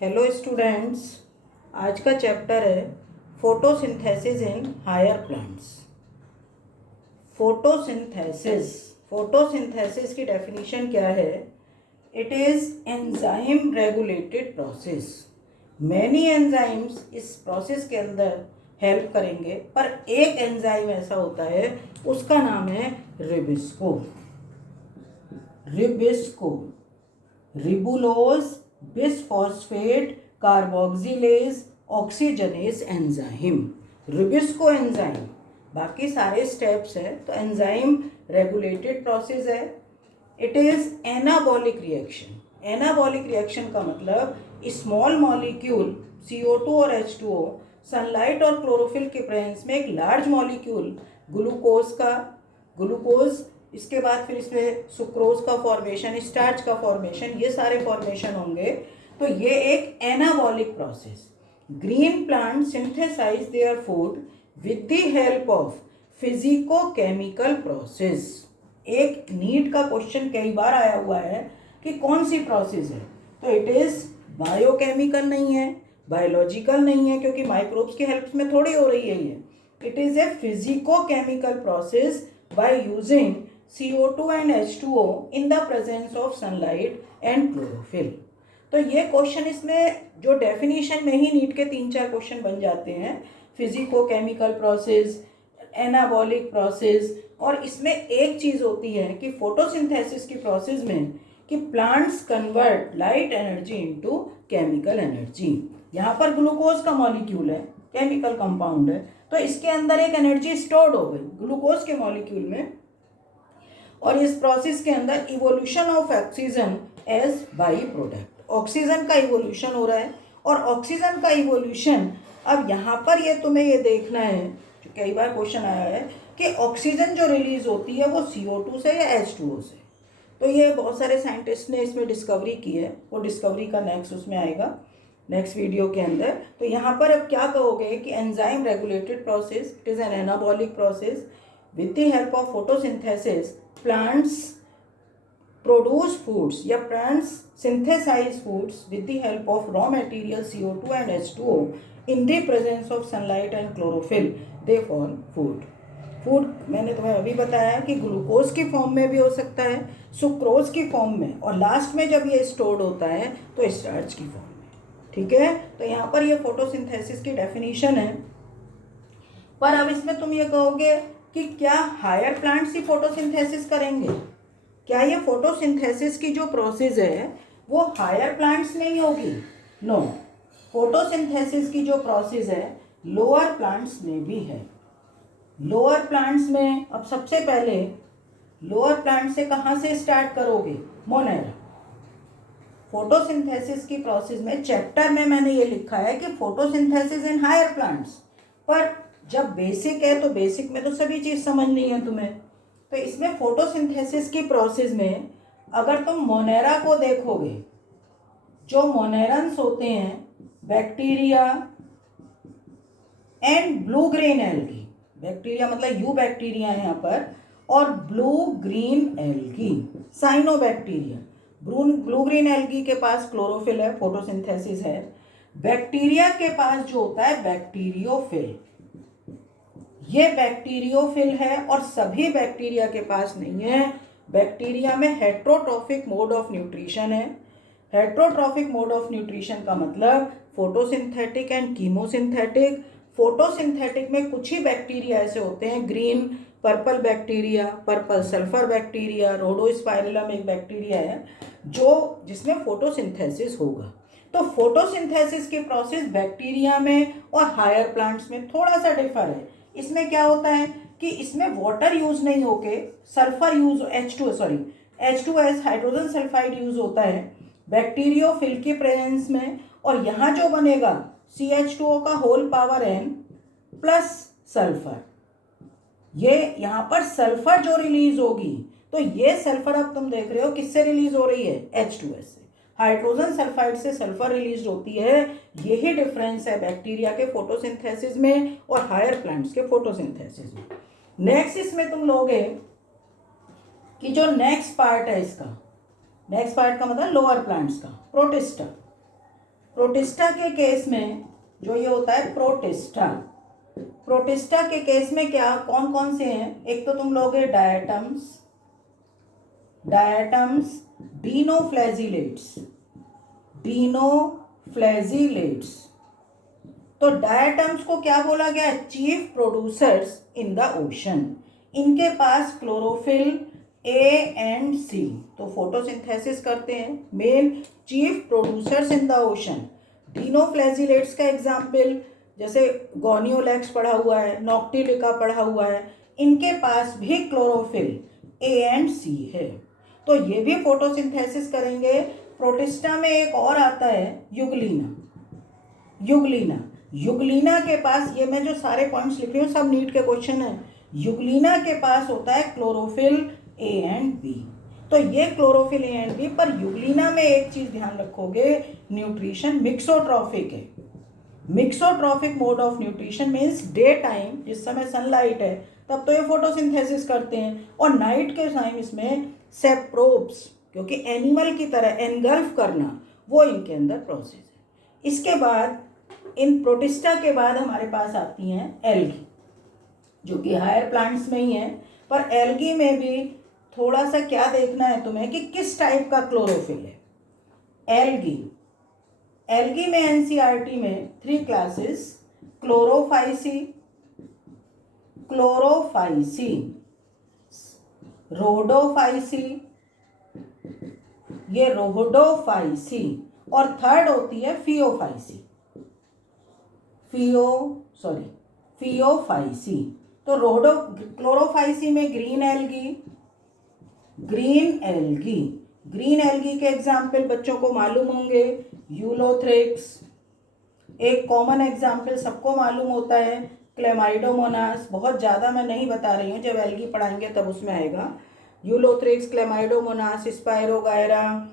Hello students. आज का chapter है photosynthesis in higher plants. Photosynthesis photosynthesis की डेफिनेशन क्या है? It is enzyme regulated process. Many enzymes इस प्रोसेस के अंदर हेल्प करेंगे, पर एक एंजाइम ऐसा होता है, उसका नाम है rubisco. Ribulose bisphosphate carboxylase oxygenase enzyme, rubisco enzyme. बाकी सारे स्टेप्स है तो एंजाइम रेगुलेटेड प्रोसेस है। It is anabolic reaction. Anabolic reaction का मतलब स्मॉल मॉलिक्यूल CO2 और H2O सनलाइट और क्लोरोफिल के प्रेजेंस में एक लार्ज मॉलिक्यूल ग्लूकोज, इसके बाद फिर इसमें सुक्रोज का फॉर्मेशन, स्टार्च का फॉर्मेशन, ये सारे फॉर्मेशन होंगे। तो ये एक anabolic process. Green plant synthesize their food with the help of physico chemical process. एक नीट का क्वेश्चन कई बार आया हुआ है कि कौन सी प्रोसेस है, तो इट इज बायोकेमिकल नहीं है, बायोलॉजिकल नहीं है, क्योंकि माइक्रोब्स की हेल्प में थोड़ी हो रही है ये। It is a physico chemical process by using CO2 and H2O in the presence of sunlight and chlorophyll। तो ये क्वेश्चन, इसमें जो डेफिनेशन में ही नीट के 3-4 क्वेश्चन बन जाते हैं। Physico chemical process, anabolic process, और इसमें एक चीज़ होती है कि फोटोसिंथेसिस की प्रोसेस में कि plants convert light energy into chemical energy. यहाँ पर ग्लूकोज का मॉलिक्यूल है, केमिकल कंपाउंड है, तो इसके अंदर एक एनर्जी स्टोर्ड हो गई ग्लूकोज के मॉलिक्यूल में, और इस प्रोसेस के अंदर evolution of oxygen as by product. Oxygen का इवोल्यूशन हो रहा है, और ऑक्सीजन का इवोल्यूशन, अब यहाँ पर ये तुम्हें ये देखना है, जो कई बार क्वेश्चन आया है कि ऑक्सीजन जो रिलीज होती है वो CO2 से या H2O से। तो ये बहुत सारे साइंटिस्ट ने इसमें डिस्कवरी की है, वो डिस्कवरी का नेक्स्ट उसमें आएगा, नेक्स्ट वीडियो के अंदर। तो यहाँ पर अब क्या कहोगे कि enzyme regulated process, it is an anabolic process. With the help of photosynthesis plants produce foods या plants synthesize foods with the help of raw material CO2 and H2O in the presence of sunlight and chlorophyll, they form food। Food मैंने तुम्हें अभी बताया कि glucose की form में भी हो सकता है, सुक्रोज की फॉर्म में, और लास्ट में जब ये स्टोर्ड होता है तो स्टार्च की फॉर्म में। ठीक है, तो यहाँ पर ये फोटोसिंथेसिस की डेफिनेशन है। पर अब इसमें तुम ये कहोगे कि क्या हायर प्लांट्स ही फोटोसिंथेसिस करेंगे? क्या ये फोटोसिंथेसिस की जो प्रोसेस है वो हायर प्लांट्स में ही होगी? नो, फोटोसिंथेसिस की जो प्रोसेस है लोअर प्लांट्स में भी है। लोअर प्लांट्स में, अब सबसे पहले लोअर प्लांट से कहाँ से स्टार्ट करोगे? मोनेरा। फोटोसिंथेसिस की प्रोसेस में चैप्टर में मैंने ये लिखा है कि फोटोसिंथेसिस इन हायर प्लांट्स, पर जब बेसिक है तो बेसिक में तो सभी चीज़ समझनी है तुम्हें। तो इसमें फोटोसिंथेसिस की प्रोसेस में अगर तुम मोनेरा को देखोगे, जो मोनेरन्स होते हैं bacteria and blue green algae, bacteria मतलब यू बैक्टीरिया है यहाँ पर, और blue green algae cyanobacteria. Blue green algae के पास क्लोरोफिल है, फोटोसिंथेसिस है। बैक्टीरिया के पास जो होता है बैक्टीरियोफिल, ये बैक्टीरियोफिल है, और सभी बैक्टीरिया के पास नहीं है। बैक्टीरिया में हेट्रोट्रॉफिक मोड ऑफ न्यूट्रिशन है। हेट्रोट्रॉफिक मोड ऑफ न्यूट्रिशन का मतलब फोटोसिंथेटिक एंड कीमोसिंथेटिक। फोटोसिंथेटिक में कुछ ही बैक्टीरिया ऐसे होते हैं, green purple bacteria, purple sulphur bacteria, rhodospirillum एक बैक्टीरिया है जो जिसमें फोटोसिंथेसिस होगा। तो फोटोसिंथेसिस की प्रोसेस बैक्टीरिया में और हायर प्लांट्स में थोड़ा सा डिफर है। इसमें क्या होता है कि इसमें वाटर यूज नहीं होके sulphur use, H2S hydrogen sulphide use होता है बैक्टीरियोफिल के प्रेजेंस में, और यहाँ जो बनेगा CH2O का whole power n plus sulphur. ये यहाँ पर सल्फर जो रिलीज होगी, तो ये सल्फर अब तुम देख रहे हो किससे रिलीज हो रही है? H2S से। हाइड्रोजन सल्फाइड से सल्फर रिलीज होती है। यही डिफरेंस है बैक्टीरिया के फोटोसिंथेसिस में और हायर प्लांट्स के फोटोसिंथेसिस में। नेक्स्ट इसमें तुम लोगे कि जो नेक्स्ट पार्ट है इसका, नेक्स्ट पार्ट का मतलब लोअर प्लांट्स का, प्रोटिस्टा। प्रोटिस्टा के केस में जो ये होता है प्रोटिस्टा के केस में क्या कौन कौन से हैं, एक तो तुम लोगे डायटम्स, डीनोफ्लैजिलेट्स। तो डायटम्स को क्या बोला गया, chief producers in the ocean. इनके पास क्लोरोफिल ए एंड सी, तो फोटोसिंथेसिस करते हैं, main chief producers in the ocean. Dinoflagellates का एग्जाम्पल जैसे गोनियोलैक्स पढ़ा हुआ है, नॉक्टिलिका पढ़ा हुआ है, इनके पास भी क्लोरोफिल ए एंड सी है, तो ये भी फोटोसिंथेसिस करेंगे। प्रोटिस्टा में एक और आता है युगलीना के पास, ये मैं जो सारे पॉइंट्स लिख रही हूँ सब नीट के क्वेश्चन है। युगलीना के पास होता है क्लोरोफिल ए एंड बी, तो ये क्लोरोफिल ए एंड बी। पर युगलीना में एक चीज ध्यान रखोगे, न्यूट्रिशन मिक्सोट्रॉफिक है। Mixotrophic mode of nutrition means day time, जिस समय सनलाइट है तब तो ये फोटोसिंथेसिस करते हैं, और नाइट के टाइम इसमें सेप्रोब्स, क्योंकि एनिमल की तरह एनगल्फ करना, वो इनके अंदर प्रोसेस है। इसके बाद इन प्रोटिस्टा के बाद हमारे पास आती हैं एल्गी, जो कि हायर प्लांट्स में ही है। पर एल्गी में भी थोड़ा सा क्या देखना है तुम्हें कि किस टाइप का क्लोरोफिल है। एल्गी में एनसीईआरटी में 3 क्लासेस, क्लोरोफाइसी, रोडोफाइसी, ये रोडोफाइसी, और थर्ड होती है फियोफाइसी। तो क्लोरोफाइसी में ग्रीन एल्गी के एग्जाम्पल बच्चों को मालूम होंगे, यूलोथ्रिक्स, एक कॉमन एग्जाम्पल सबको मालूम होता है क्लेमाइडोमोनास, बहुत ज़्यादा मैं नहीं बता रही हूँ, जब एल्गी पढ़ाएंगे तब उसमें आएगा। यूलोथ्रिक्स, क्लेमाइडोमोनास, स्पायरोगायरा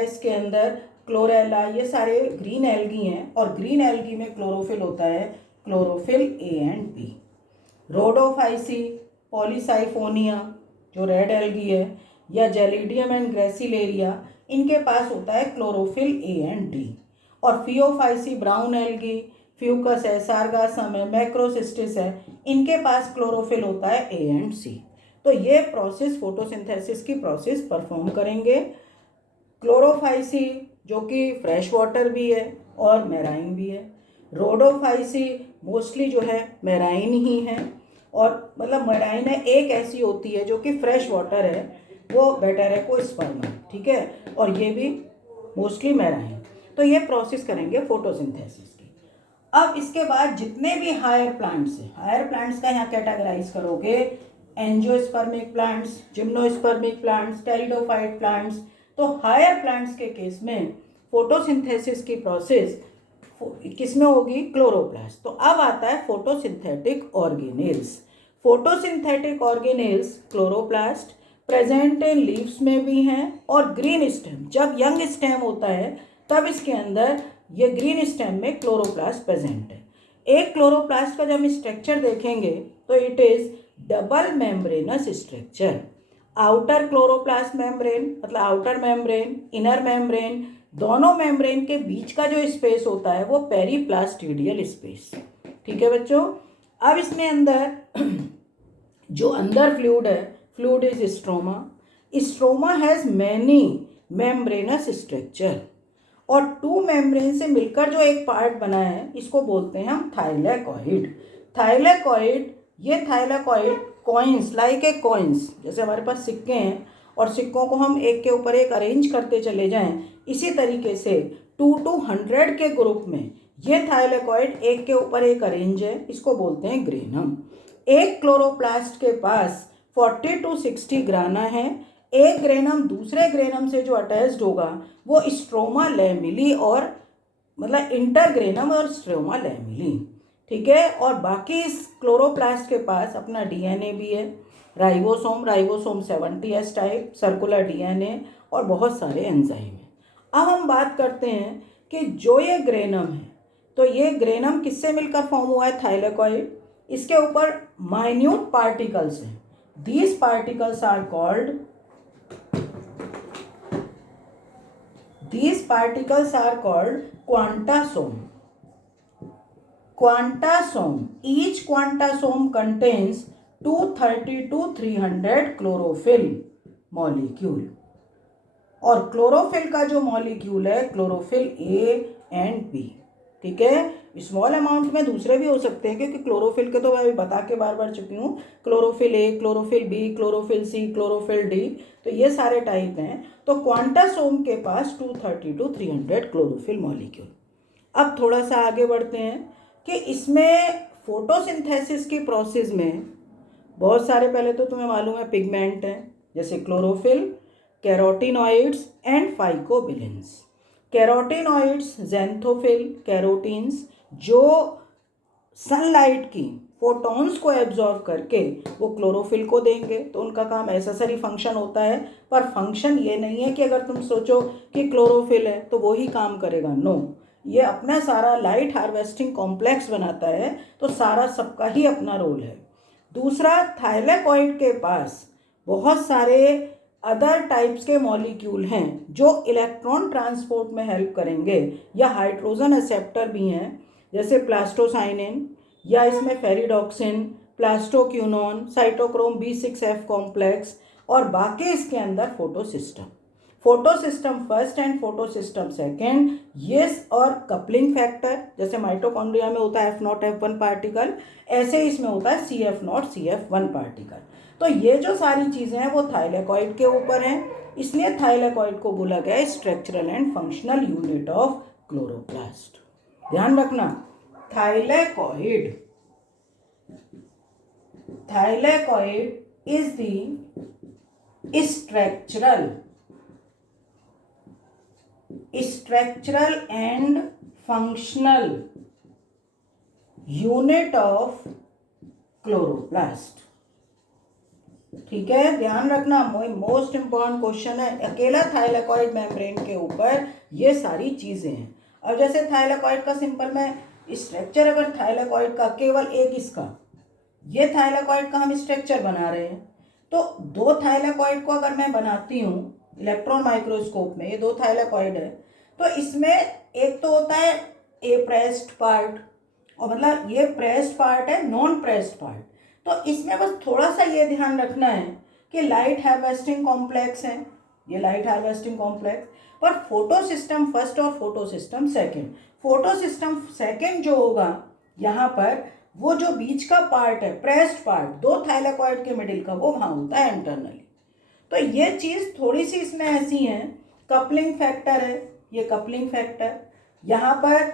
इसके अंदर, क्लोरेला, ये सारे ग्रीन एल्गी हैं, और ग्रीन एल्गी में क्लोरोफिल होता है chlorophyll a and b. Rhodophyceae, Polysiphonia जो रेड एल्गी है, या जेलिडियम एंड ग्रेसिलेरिया, इनके पास होता है क्लोरोफिल ए एंड डी। और फियोफाइसी ब्राउन एल्गी, फ्यूकस है, सार्गासम है, मैक्रोसिस्टिस है, इनके पास क्लोरोफिल होता है ए एंड सी। तो ये प्रोसेस फोटोसिंथेसिस की प्रोसेस परफॉर्म करेंगे। क्लोरोफाइसी जो कि फ्रेश वाटर भी है और मैराइन भी है, रोडोफाइसी मोस्टली जो है मैराइन ही है, और मतलब मैराइन है एक ऐसी होती है जो कि फ्रेश वाटर है, वो बैटेरिकोस्पर्मा, ठीक है, और ये भी मोस्टली मैराइन। तो ये प्रोसेस करेंगे फोटोसिंथेसिस की। अब इसके बाद जितने भी हायर प्लांट्स हैं, हायर प्लांट्स का यहाँ कैटेगराइज करोगे, angiospermic plants, gymnospermic plants, pteridophyte plants. तो हायर प्लांट्स के केस में फोटोसिंथेसिस की प्रोसेस किसमें होगी, क्लोरोप्लास्ट। तो अब आता है photosynthetic organelles. Photosynthetic organelles chloroplast present in leaves में भी हैं, और ग्रीन स्टेम, जब यंग स्टेम होता है तब इसके अंदर ये ग्रीन स्टेम में क्लोरोप्लास्ट प्रेजेंट है। एक क्लोरोप्लास्ट का जब हम स्ट्रक्चर देखेंगे तो it is double membranous structure. Outer chloroplast membrane मतलब आउटर मेम्ब्रेन, इनर मेम्ब्रेन, दोनों मेम्ब्रेन के बीच का जो स्पेस होता है वो पेरीप्लास्टिडियल स्पेस, ठीक है बच्चों। अब इसमें अंदर जो अंदर फ्लूइड है, fluid is stroma has many membranous structure, और 2 मेम्ब्रेन से मिलकर जो एक पार्ट बना है इसको बोलते हैं हम थाइलेकॉइड। ये thylakoid coins like a coins, जैसे हमारे पास सिक्के हैं और सिक्कों को हम एक के ऊपर एक अरेंज करते चले जाएं, इसी तरीके से 2 to 100 के ग्रुप में ये थाइलेकॉइड एक के ऊपर एक अरेंज है, इसको बोलते हैं ग्रेनम। एक क्लोरोप्लास्ट के पास 40 to 60 ग्राना है। एक ग्रेनम दूसरे ग्रेनम से जो अटैच्ड होगा वो स्ट्रोमा लैमिली, और मतलब इंटरग्रेनम और स्ट्रोमा लैमिली, ठीक है। और बाकी इस क्लोरोप्लास्ट के पास अपना डीएनए भी है, ribosome 70S type, circular DNA, और बहुत सारे एंजाइम हैं। अब हम बात करते हैं कि जो ये ग्रेनम है, तो ये ग्रेनम किससे मिलकर फॉर्म हुआ है, थाइलेकॉइड। इसके ऊपर माइन्यूट पार्टिकल्स हैं, these particles are called These particles are called quantasome. Quantasome. Each quantasome contains 230 to 300 chlorophyll molecule. और क्लोरोफिल का जो मॉलिक्यूल है क्लोरोफिल ए एंड बी, ठीक है। स्मॉल अमाउंट में दूसरे भी हो सकते हैं, क्योंकि क्लोरोफिल के तो मैं अभी बता के बार बार चुकी हूँ, chlorophyll A, chlorophyll B, chlorophyll C, chlorophyll D, तो ये सारे टाइप हैं। तो क्वांटासोम के पास 230 to 300 क्लोरोफिल मॉलिक्यूल। अब थोड़ा सा आगे बढ़ते हैं कि इसमें फोटोसिंथेसिस की प्रोसेस में बहुत सारे, पहले तो तुम्हें मालूम है पिगमेंट हैं, जैसे chlorophyll, carotenoids and phycobilins. Carotenoids, xanthophyll, carotenes, जो सनलाइट की फोटॉन्स को एब्जॉर्ब करके वो क्लोरोफिल को देंगे, तो उनका काम एसेसरी फंक्शन होता है। पर फंक्शन ये नहीं है कि अगर तुम सोचो कि क्लोरोफिल है तो वो ही काम करेगा, नो। ये अपना सारा लाइट हार्वेस्टिंग कॉम्प्लेक्स बनाता है, तो सारा सबका ही अपना रोल है। दूसरा, थाइलेकॉइड के पास बहुत सारे अदर टाइप्स के मॉलिक्यूल हैं जो इलेक्ट्रॉन ट्रांसपोर्ट में हेल्प करेंगे, या हाइड्रोजन एक्सेप्टर भी हैं, जैसे प्लास्टोसाइनिन, या इसमें ferredoxin, plastoquinone, cytochrome B6F complex, और बाकी इसके अंदर photosystem, photosystem first and photosystem second, ये और कपलिंग फैक्टर, जैसे माइटोकॉन्ड्रिया में होता है F0F1 पार्टिकल, ऐसे इसमें होता है CF0 CF1 पार्टिकल। तो ये जो सारी चीज़ें हैं वो थाइलेकॉइड के ऊपर हैं, इसलिए थाइलेकॉइड को बोला गया है structural and functional unit of chloroplast. ध्यान रखना, thylakoid is the structural and functional unit of chloroplast, ठीक है। ध्यान रखना, मोस्ट इंपॉर्टेंट क्वेश्चन है, अकेला थाइलेकॉइड मेम्ब्रेन के ऊपर ये सारी चीजें हैं। अब जैसे थाइलेकॉइड का सिंपल में स्ट्रक्चर, अगर थाइलेकॉइड का केवल एक इसका, ये थाइलेकॉइड का हम स्ट्रक्चर बना रहे हैं, तो दो थाइलेकॉइड को अगर मैं बनाती हूँ इलेक्ट्रॉन माइक्रोस्कोप में, ये दो थाइलेकॉइड है, तो इसमें एक तो होता है ए प्रेस्ड पार्ट, और मतलब ये प्रेस्ड पार्ट है, नॉन प्रेस्ड पार्ट। तो इसमें बस थोड़ा सा ये ध्यान रखना है कि लाइट हार्वेस्टिंग कॉम्प्लेक्स है, ये लाइट हार्वेस्टिंग कॉम्प्लेक्स, पर फोटो सिस्टम फर्स्ट और photo system second. Photo system second जो होगा यहाँ पर, वो जो बीच का पार्ट है, प्रेस्ड पार्ट, दो थाइलेकॉइड के मिडिल का, वो वहाँ होता है इंटरनली। तो ये चीज़ थोड़ी सी इसमें ऐसी है, कपलिंग फैक्टर है, ये कपलिंग फैक्टर, यहाँ पर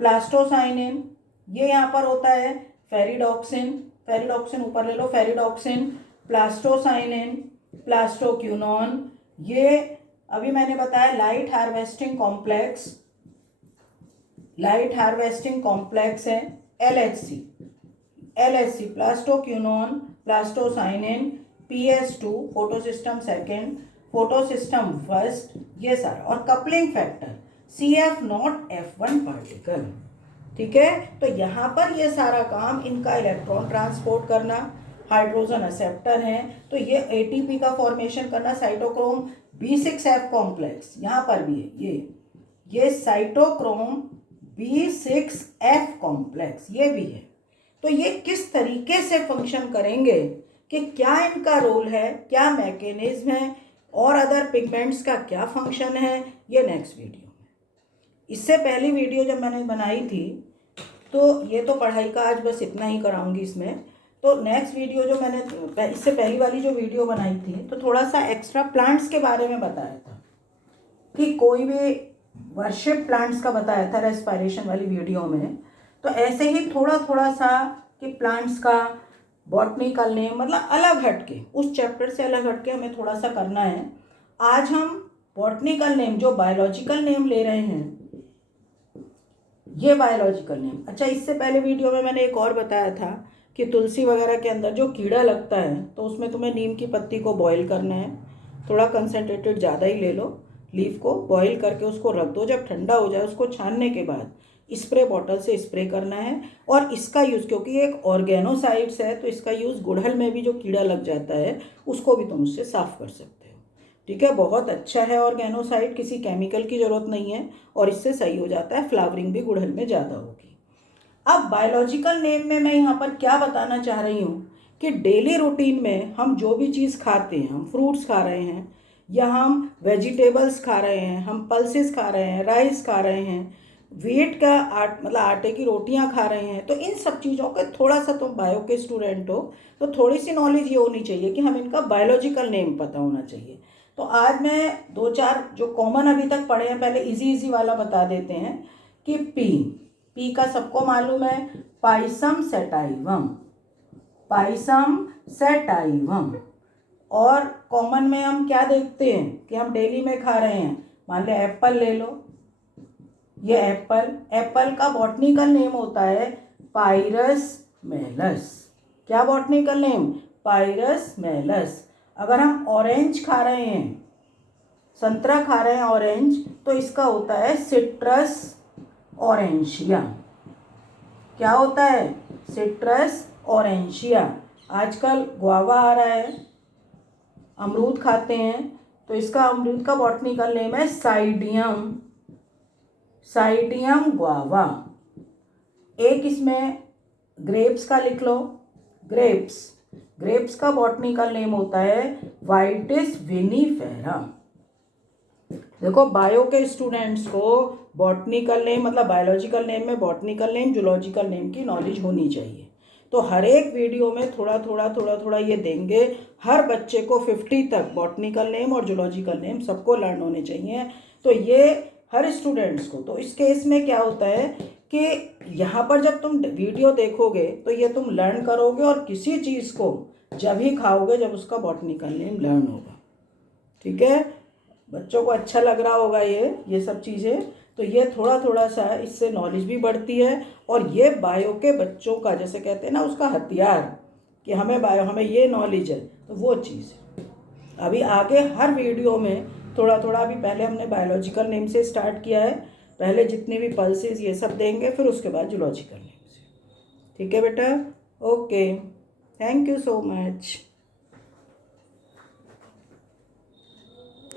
प्लास्टोसाइनिन, ये यहाँ पर होता है फेरिडॉक्सिन, फेरिडॉक्सिन ऊपर ले लो, फेरिडॉक्सिन, प्लास्टोसाइनिन, प्लास्टोक्यूनोन, ये अभी मैंने बताया light harvesting complex, light harvesting complex है LHC, plastoquinone, plastocyanin, PS2 photosystem second, photosystem first, ये सारा, और coupling factor CF0 F1 particle, ठीक है। तो यहाँ पर ये सारा काम, इनका इलेक्ट्रॉन ट्रांसपोर्ट करना, हाइड्रोजन एक्सेप्टर हैं, तो ये ATP का फॉर्मेशन करना, साइटोक्रोम B6F कॉम्प्लेक्स यहाँ पर भी है, ये साइटोक्रोम B6F कॉम्प्लेक्स ये भी है। तो ये किस तरीके से फंक्शन करेंगे, कि क्या इनका रोल है, क्या मैकेनिज्म है, और अदर पिगमेंट्स का क्या फंक्शन है, ये नेक्स्ट वीडियो में। इससे पहली वीडियो जब मैंने बनाई थी, तो ये तो पढ़ाई का आज बस इतना ही कराऊंगी इसमें। तो नेक्स्ट वीडियो जो मैंने इससे पहली वाली जो वीडियो बनाई थी, तो थोड़ा सा एक्स्ट्रा प्लांट्स के बारे में बताया था, कि कोई भी वर्शिप प्लांट्स का बताया था रेस्पिरेशन वाली वीडियो में। तो ऐसे ही थोड़ा थोड़ा सा कि प्लांट्स का बॉटनिकल नेम, मतलब अलग हटके, उस चैप्टर से अलग हटके हमें थोड़ा सा करना है। आज हम बॉटनिकल नेम, जो बायोलॉजिकल नेम ले रहे हैं, ये बायोलॉजिकल नेम। अच्छा, इससे पहले वीडियो में मैंने एक और बताया था कि तुलसी वगैरह के अंदर जो कीड़ा लगता है, तो उसमें तुम्हें नीम की पत्ती को बॉईल करना है, थोड़ा कंसनट्रेटेड ज़्यादा ही ले लो, लीफ को बॉईल करके उसको रख दो, जब ठंडा हो जाए उसको छानने के बाद स्प्रे बॉटल से स्प्रे करना है। और इसका यूज़, क्योंकि एक ऑर्गेनोसाइड्स है, तो इसका यूज़ गुड़हल में भी जो कीड़ा लग जाता है उसको भी तुम उससे साफ़ कर सकते हो। ठीक है, बहुत अच्छा है ऑर्गेनोसाइड, किसी केमिकल की ज़रूरत नहीं है और इससे सही हो जाता है, फ्लावरिंग भी गुड़हल में ज़्यादा होगी। अब बायोलॉजिकल नेम में मैं यहाँ पर क्या बताना चाह रही हूँ कि डेली रूटीन में हम जो भी चीज़ खाते हैं, हम फ्रूट्स खा रहे हैं या हम वेजिटेबल्स खा रहे हैं, हम पल्सेस खा रहे हैं, राइस खा रहे हैं, वीट का मतलब आटे की रोटियां खा रहे हैं, तो इन सब चीज़ों के थोड़ा सा तुम बायो के स्टूडेंट हो तो थोड़ी सी नॉलेज ये होनी चाहिए कि हम इनका बायोलॉजिकल नेम पता होना चाहिए। तो आज मैं 2-4 जो कॉमन अभी तक पढ़े हैं, पहले इजी वाला बता देते हैं कि पी का सबको मालूम है, पाइसम सेटाइवम, पाइसम सेटाइवम। और कॉमन में हम क्या देखते हैं कि हम डेली में खा रहे हैं, मान लो एप्पल ले लो, ये एप्पल का बॉटनिकल नेम होता है पाइरस मेलस। क्या बॉटनिकल नेम? पाइरस मेलस। अगर हम ऑरेंज खा रहे हैं, संतरा खा रहे हैं ऑरेंज, तो इसका होता है सिट्रस ऑरेंशिया। क्या होता है? सिट्रस ऑरेंशिया। आजकल गुआवा आ रहा है, अमरूद खाते हैं, तो इसका अमरूद का बॉटनिकल नेम है साइडियम, साइडियम गुआवा। एक इसमें ग्रेप्स का लिख लो, ग्रेप्स का बॉटनिकल नेम होता है वाइटिस विनीफेरा। देखो, बायो के स्टूडेंट्स को बॉटनिकल नेम मतलब बायोलॉजिकल नेम में बॉटनिकल नेम, जूलॉजिकल नेम की नॉलेज होनी चाहिए। तो हर एक वीडियो में थोड़ा थोड़ा ये देंगे, हर बच्चे को 50 तक बॉटनिकल नेम और जूलॉजिकल नेम सबको लर्न होने चाहिए। तो ये हर स्टूडेंट्स को, तो इस केस में क्या होता है कि यहाँ पर जब तुम वीडियो देखोगे तो ये तुम लर्न करोगे और किसी चीज़ को जब ही खाओगे जब उसका बॉटनिकल नेम लर्न होगा। ठीक है, बच्चों को अच्छा लग रहा होगा ये सब चीज़ें। तो ये थोड़ा सा इससे नॉलेज भी बढ़ती है और ये बायो के बच्चों का, जैसे कहते हैं ना, उसका हथियार कि हमें ये नॉलेज है, तो वो चीज़ है। अभी आगे हर वीडियो में थोड़ा अभी पहले हमने बायोलॉजिकल नेम से स्टार्ट किया है, पहले जितने भी पल्सेस ये सब देंगे, फिर उसके बाद जूलॉजिकल नेम से। ठीक है बेटा, okay, thank you so much.